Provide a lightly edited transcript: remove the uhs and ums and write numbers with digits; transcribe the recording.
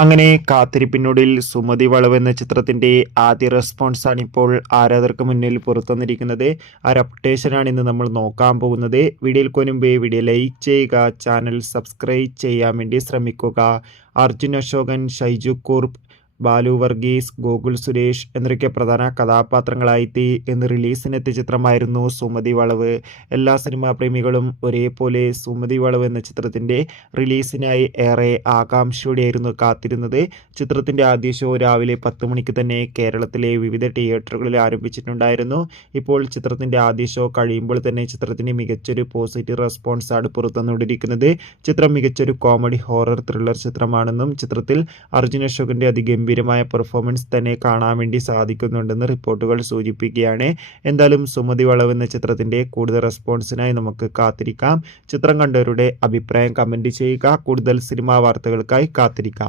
അങ്ങനെ കാത്തിരിപ്പിനൊടുവിൽ സുമതി വളവ് എന്ന ചിത്രത്തിന്റെ ആദ്യ റെസ്പോൺസാണ് ഇപ്പോൾ ആരാധകർക്ക് മുന്നിൽ പുറത്തുവന്നിരിക്കുന്നത്. ആ ഒരു അപ്ഡേഷനാണ് ഇന്ന് നമ്മൾ നോക്കാൻ പോകുന്നത്. വീഡിയോയിൽ മുൻപേ വീഡിയോ ലൈക്ക് ചെയ്യുക, ചാനൽ സബ്സ്ക്രൈബ് ചെയ്യാൻ വേണ്ടി ശ്രമിക്കുക. അർജുൻ അശോകൻ, ഷൈജു കുർപ്പ്, ബാലു വർഗീസ്, ഗോകുൽ സുരേഷ് എന്നൊക്കെ പ്രധാന കഥാപാത്രങ്ങളായെത്തി എന്ന് റിലീസിനെത്തിയ ചിത്രമായിരുന്നു സുമതി വളവ്. എല്ലാ സിനിമാ പ്രേമികളും ഒരേപോലെ സുമതി വളവ് എന്ന ചിത്രത്തിൻ്റെ റിലീസിനായി ഏറെ ആകാംക്ഷയോടെയായിരുന്നു കാത്തിരുന്നത്. ചിത്രത്തിൻ്റെ ആദ്യ ഷോ രാവിലെ 10 മണിക്ക് തന്നെ കേരളത്തിലെ വിവിധ തിയേറ്ററുകളിൽ ആരംഭിച്ചിട്ടുണ്ടായിരുന്നു. ഇപ്പോൾ ചിത്രത്തിൻ്റെ ആദ്യ ഷോ കഴിയുമ്പോൾ തന്നെ ചിത്രത്തിന് മികച്ചൊരു പോസിറ്റീവ് റെസ്പോൺസാണ് പുറത്തുവന്നുകൊണ്ടിരിക്കുന്നത്. ചിത്രം മികച്ചൊരു കോമഡി ഹൊറർ ത്രില്ലർ ചിത്രമാണെന്നും ചിത്രത്തിൽ അർജുൻ അശോകൻ്റെ ഗംഭീരമായ പെർഫോമൻസ് തന്നെ കാണാൻ വേണ്ടി സാധിക്കുന്നുണ്ടെന്ന് റിപ്പോർട്ടുകൾ സൂചിപ്പിക്കുകയാണ്. എന്തായാലും സുമതി വളവ് എന്ന ചിത്രത്തിൻ്റെ കൂടുതൽ റെസ്പോൺസിനായി നമുക്ക് കാത്തിരിക്കാം. ചിത്രം കണ്ടവരുടെ അഭിപ്രായം കമൻറ്റ് ചെയ്യുക. കൂടുതൽ സിനിമാ വാർത്തകൾക്കായി കാത്തിരിക്കാം.